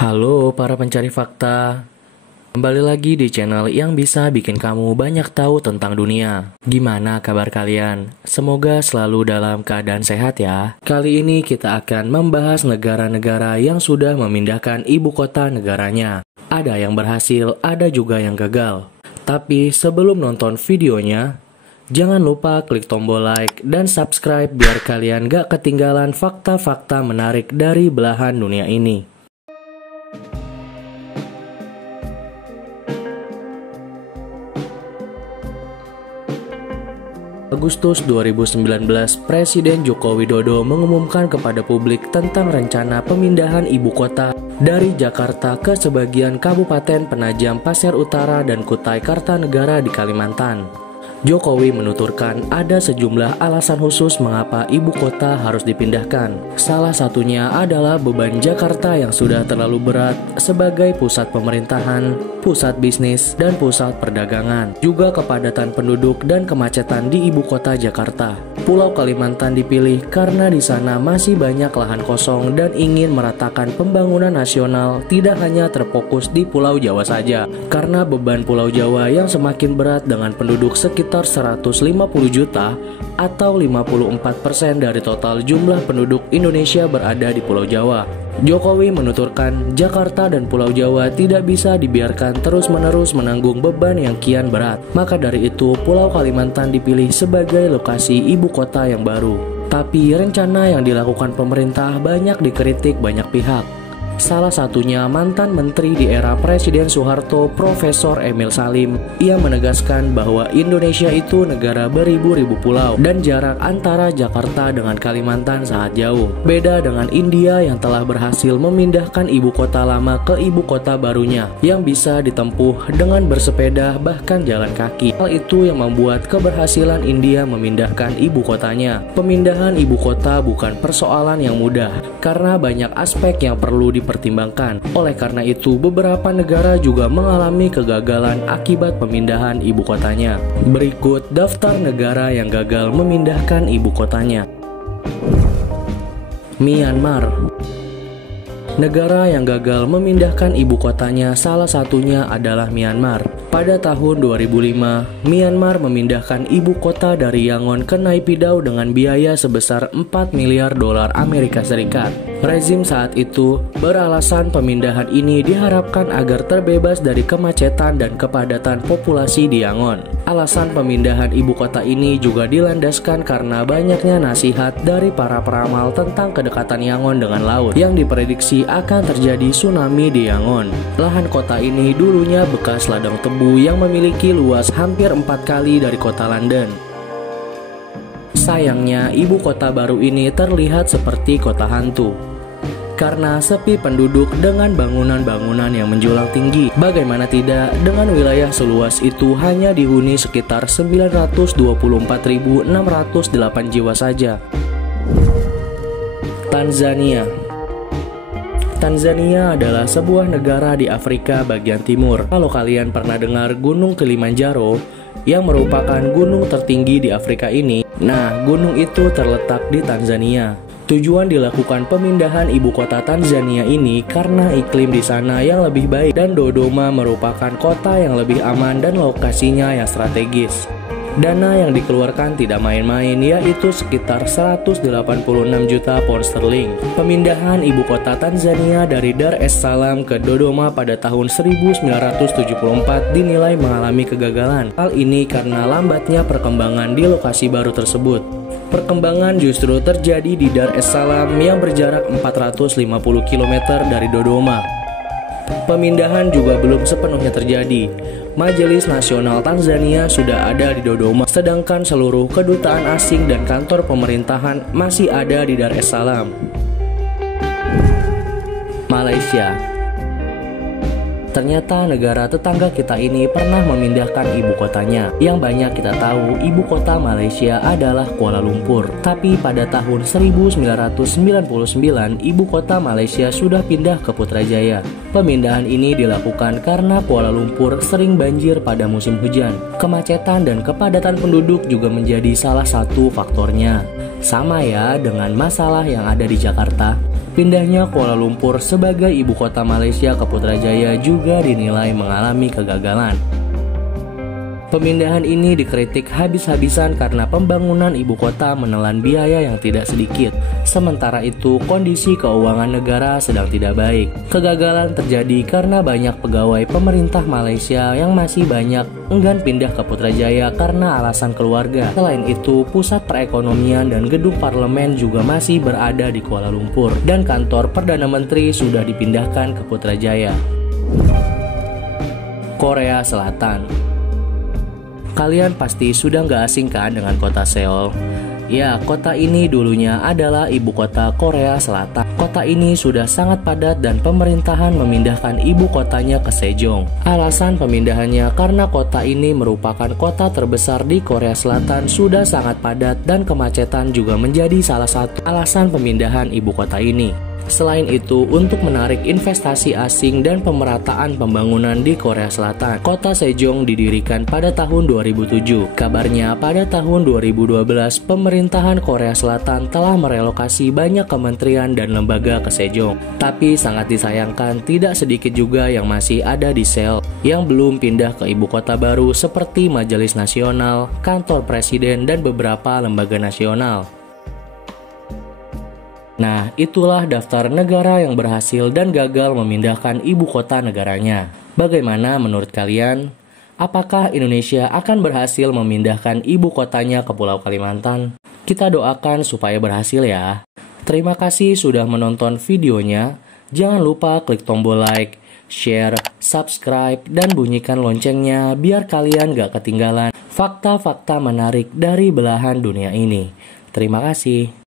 Halo para pencari fakta, kembali lagi di channel yang bisa bikin kamu banyak tahu tentang dunia. Gimana kabar kalian? Semoga selalu dalam keadaan sehat ya. Kali ini kita akan membahas negara-negara yang sudah memindahkan ibu kota negaranya. Ada yang berhasil, ada juga yang gagal. Tapi sebelum nonton videonya, jangan lupa klik tombol like dan subscribe biar kalian gak ketinggalan fakta-fakta menarik dari belahan dunia ini. Agustus 2019, Presiden Joko Widodo mengumumkan kepada publik tentang rencana pemindahan ibu kota dari Jakarta ke sebagian Kabupaten Penajam Pasir Utara dan Kutai Kartanegara di Kalimantan. Jokowi menuturkan ada sejumlah alasan khusus mengapa ibu kota harus dipindahkan. Salah satunya adalah beban Jakarta yang sudah terlalu berat sebagai pusat pemerintahan, pusat bisnis, dan pusat perdagangan. Juga kepadatan penduduk dan kemacetan di ibu kota Jakarta. Pulau Kalimantan dipilih karena di sana masih banyak lahan kosong dan ingin meratakan pembangunan nasional tidak hanya terfokus di Pulau Jawa saja. Karena beban Pulau Jawa yang semakin berat dengan penduduk sekitar 150 juta atau 54% dari total jumlah penduduk Indonesia berada di Pulau Jawa. Jokowi menuturkan Jakarta dan Pulau Jawa tidak bisa dibiarkan terus-menerus menanggung beban yang kian berat. Maka dari itu Pulau Kalimantan dipilih sebagai lokasi ibu kota yang baru. Tapi rencana yang dilakukan pemerintah banyak dikritik banyak pihak. Salah satunya mantan menteri di era Presiden Soeharto, Profesor Emil Salim. Ia menegaskan bahwa Indonesia itu negara beribu-ribu pulau dan jarak antara Jakarta dengan Kalimantan sangat jauh. Beda dengan India yang telah berhasil memindahkan ibu kota lama ke ibu kota barunya yang bisa ditempuh dengan bersepeda bahkan jalan kaki. Hal itu yang membuat keberhasilan India memindahkan ibu kotanya. Pemindahan ibu kota bukan persoalan yang mudah karena banyak aspek yang perlu dipertimbangkan. Oleh karena itu, beberapa negara juga mengalami kegagalan akibat pemindahan ibu kotanya. Berikut daftar negara yang gagal memindahkan ibu kotanya. Myanmar. Negara yang gagal memindahkan ibu kotanya salah satunya adalah Myanmar. Pada tahun 2005, Myanmar memindahkan ibu kota dari Yangon ke Naypyidaw dengan biaya sebesar 4 miliar dolar Amerika Serikat. Rezim saat itu beralasan pemindahan ini diharapkan agar terbebas dari kemacetan dan kepadatan populasi di Yangon. Alasan pemindahan ibu kota ini juga dilandaskan karena banyaknya nasihat dari para peramal tentang kedekatan Yangon dengan laut yang diprediksi akan terjadi tsunami di Yangon. Lahan kota ini dulunya bekas ladang tebu yang memiliki luas hampir 4 kali dari kota London. Sayangnya, ibu kota baru ini terlihat seperti kota hantu karena sepi penduduk dengan bangunan-bangunan yang menjulang tinggi. Bagaimana tidak, dengan wilayah seluas itu hanya dihuni sekitar 924.608 jiwa saja. Tanzania. Tanzania adalah sebuah negara di Afrika bagian timur. Kalau kalian pernah dengar Gunung Kilimanjaro yang merupakan gunung tertinggi di Afrika ini, nah gunung itu terletak di Tanzania. Tujuan dilakukan pemindahan ibu kota Tanzania ini karena iklim di sana yang lebih baik dan Dodoma merupakan kota yang lebih aman dan lokasinya yang strategis. Dana yang dikeluarkan tidak main-main, yaitu sekitar 186 juta pound sterling. Pemindahan ibu kota Tanzania dari Dar es Salaam ke Dodoma pada tahun 1974 dinilai mengalami kegagalan. Hal ini karena lambatnya perkembangan di lokasi baru tersebut. Perkembangan justru terjadi di Dar es Salaam yang berjarak 450 km dari Dodoma. Pemindahan juga belum sepenuhnya terjadi. Majelis Nasional Tanzania sudah ada di Dodoma, sedangkan seluruh kedutaan asing dan kantor pemerintahan masih ada di Dar es Salaam. Malaysia. Ternyata negara tetangga kita ini pernah memindahkan ibu kotanya. Yang banyak kita tahu, ibu kota Malaysia adalah Kuala Lumpur. Tapi pada tahun 1999, ibu kota Malaysia sudah pindah ke Putrajaya. Pemindahan ini dilakukan karena Kuala Lumpur sering banjir pada musim hujan. Kemacetan dan kepadatan penduduk juga menjadi salah satu faktornya. Sama ya dengan masalah yang ada di Jakarta. Pindahnya Kuala Lumpur sebagai ibu kota Malaysia ke Putrajaya juga dinilai mengalami kegagalan. Pemindahan ini dikritik habis-habisan karena pembangunan ibu kota menelan biaya yang tidak sedikit. Sementara itu, kondisi keuangan negara sedang tidak baik. Kegagalan terjadi karena banyak pegawai pemerintah Malaysia yang masih banyak enggan pindah ke Putrajaya karena alasan keluarga. Selain itu, pusat perekonomian dan gedung parlemen juga masih berada di Kuala Lumpur, dan kantor Perdana Menteri sudah dipindahkan ke Putrajaya. Korea Selatan. Kalian pasti sudah nggak asing kan dengan kota Seoul? Ya, kota ini dulunya adalah ibu kota Korea Selatan. Kota ini sudah sangat padat dan pemerintahan memindahkan ibu kotanya ke Sejong. Alasan pemindahannya karena kota ini merupakan kota terbesar di Korea Selatan, sudah sangat padat dan kemacetan juga menjadi salah satu alasan pemindahan ibu kota ini. Selain itu, untuk menarik investasi asing dan pemerataan pembangunan di Korea Selatan, kota Sejong didirikan pada tahun 2007. Kabarnya pada tahun 2012, pemerintahan Korea Selatan telah merelokasi banyak kementerian dan lembaga ke Sejong. Tapi sangat disayangkan, tidak sedikit juga yang masih ada di Seoul yang belum pindah ke ibu kota baru seperti Majelis Nasional, kantor presiden, dan beberapa lembaga nasional. Nah, itulah daftar negara yang berhasil dan gagal memindahkan ibu kota negaranya. Bagaimana menurut kalian? Apakah Indonesia akan berhasil memindahkan ibu kotanya ke Pulau Kalimantan? Kita doakan supaya berhasil ya. Terima kasih sudah menonton videonya. Jangan lupa klik tombol like, share, subscribe, dan bunyikan loncengnya biar kalian gak ketinggalan fakta-fakta menarik dari belahan dunia ini. Terima kasih.